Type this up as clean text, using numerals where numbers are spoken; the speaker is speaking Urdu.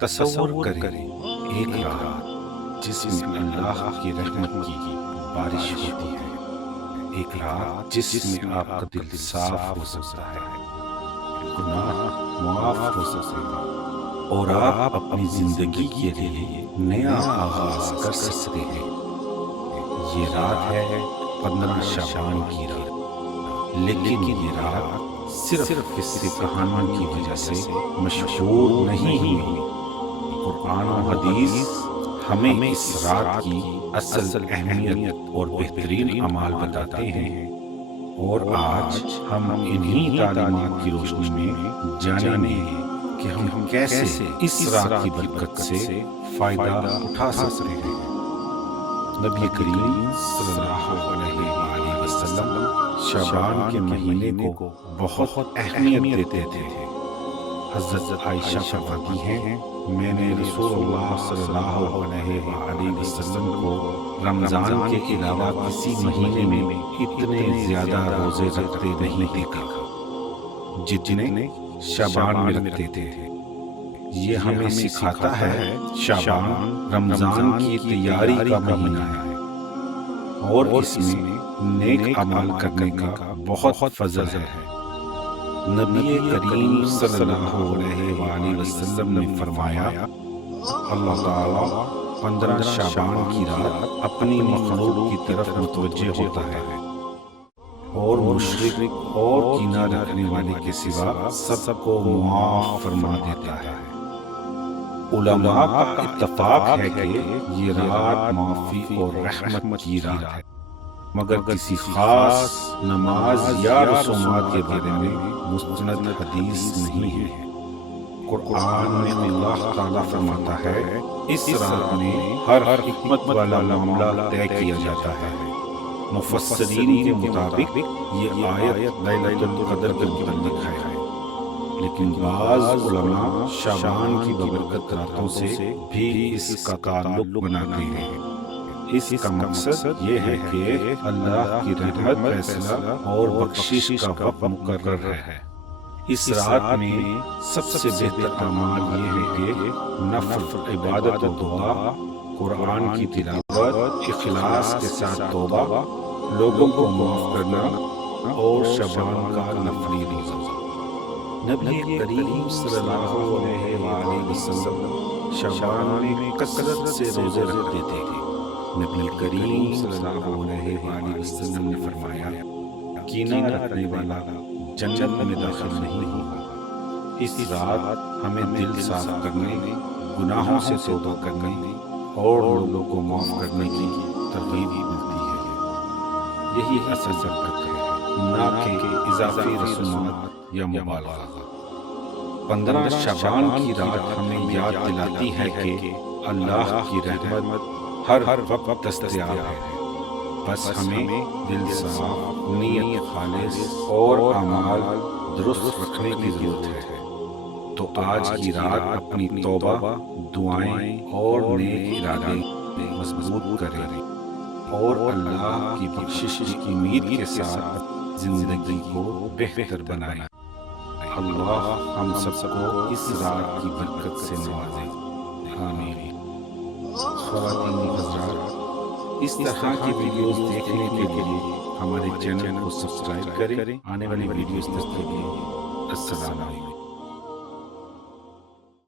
تصور کریں ایک رات جس میں اللہ کی رحمت کی بارش ہوتی ہے، ایک رات جس میں آپ کا دل صاف ہو سکتا ہے، گناہ معاف ہو سکتے ہیں اور آپ اپنی زندگی کے لیے نیا آغاز کر سکتے ہیں۔ یہ رات ہے 15 شعبان کی رات، لیکن یہ رات صرف کسی کہانی کی وجہ سے مشہور نہیں ہوئی۔ قرآن و حدیث ہمیں اس رات کی اصل اہمیت اور بہترین اعمال بتاتے ہیں، اور آج ہم انہی تعلیمات کی روشنی میں جانیں گے کہ ہم کیسے اس رات کی برکت سے فائدہ اٹھا سکتے ہیں۔ نبی کریم صلی اللہ علیہ وآلہ وسلم شعبان کے مہینے کو بہت اہمیت دیتے تھے۔ حضرت عائشہ فرماتی ہیں، میں نے رسول اللہ صلی اللہ علیہ وآلہ وسلم کو رمضان کے علاوہ کسی مہینے میں اتنے زیادہ روزے رکھتے نہیں دیکھا جتنے شعبان میں رکھتے تھے۔ یہ ہمیں سکھاتا ہے شعبان رمضان کی تیاری کا مہینہ ہے، اور اس میں نیک عمل کرنے کا بہت فضل ہے۔ نبی کریم صلی اللہ علیہ وآلہ وسلم نے فرمایا، اللہ تعالیٰ 15 شعبان کی رات اپنی مخلوق کی طرف متوجہ ہوتا ہے اور مشرک اور کینہ رکھنے والے کے سوا سب کو معاف فرما دیتا ہے۔ علماء کا اتفاق ہے کہ یہ رات معافی اور رحمت کی رات ہے، مگر کسی خاص نماز یا رسومات کے بارے میں مستند حدیث نہیں ہے۔ قرآن میں اللہ تعالیٰ فرماتا ہے، اس رات میں ہر حکمت والا معاملہ طے کیا جاتا ہے۔ مفسرین کے مطابق یہ آیت لیلۃ القدر کے متعلق ہے، لیکن بعض علماء شعبان کی بابرکت راتوں سے بھی اس کا تعلق بناتے ہیں۔ اس کا مقصد یہ ہے کہ اللہ کی رحمت، فیصلہ اور بخشش کا وقت مقرر ہے۔ اس رات میں سب سے بہتر اعمال یہ ہے کہ نفل عبادت و دعا، قرآن کی تلاوت، اخلاص کے ساتھ توبہ، لوگوں کو معاف کرنا اور شعبان کا نفلی روزہ۔ نبی کریم صلی اللہ علیہ وآلہ وسلم شعبان میں کثرت سے روزے رکھتے تھے۔ نبی کریم صلی اللہ علیہ وآلہ وسلم نے فرمایا، کینہ رکھنے والا جنت میں داخل نہیں ہوگا۔ اس رات ہمیں دل صاف کرنے، گناہوں سے توبہ کرنے اور لوگوں کو معاف کرنے کی ترغیب ملتی ہے۔ یہی اصل برکت ہے، نہ کہ اضافی رسومات یا مبالغہ۔ 15 شعبان کی رات ہمیں یاد دلاتی ہے کہ اللہ کی رحمت ہر وقت دستیاب ہے، بس ہمیں دل صاف، نیت خالص اور اعمال درست رکھنے کی ضرورت ہے۔ تو آج کی رات اپنی توبہ، دعائیں اور نیک ارادے مضبوط کریں اور اللہ کی بخشش کی امید کے ساتھ زندگی کو بہتر بنائیں۔ اللہ ہم سب کو اس رات کی برکت سے نوازے، آمین۔ خواتین حضرات، اس طرح کی ویڈیوز دیکھنے کے لیے ہمارے چینل کو سبسکرائب کریں۔ آنے والی ویڈیوز تک کے لیے السلام علیکم۔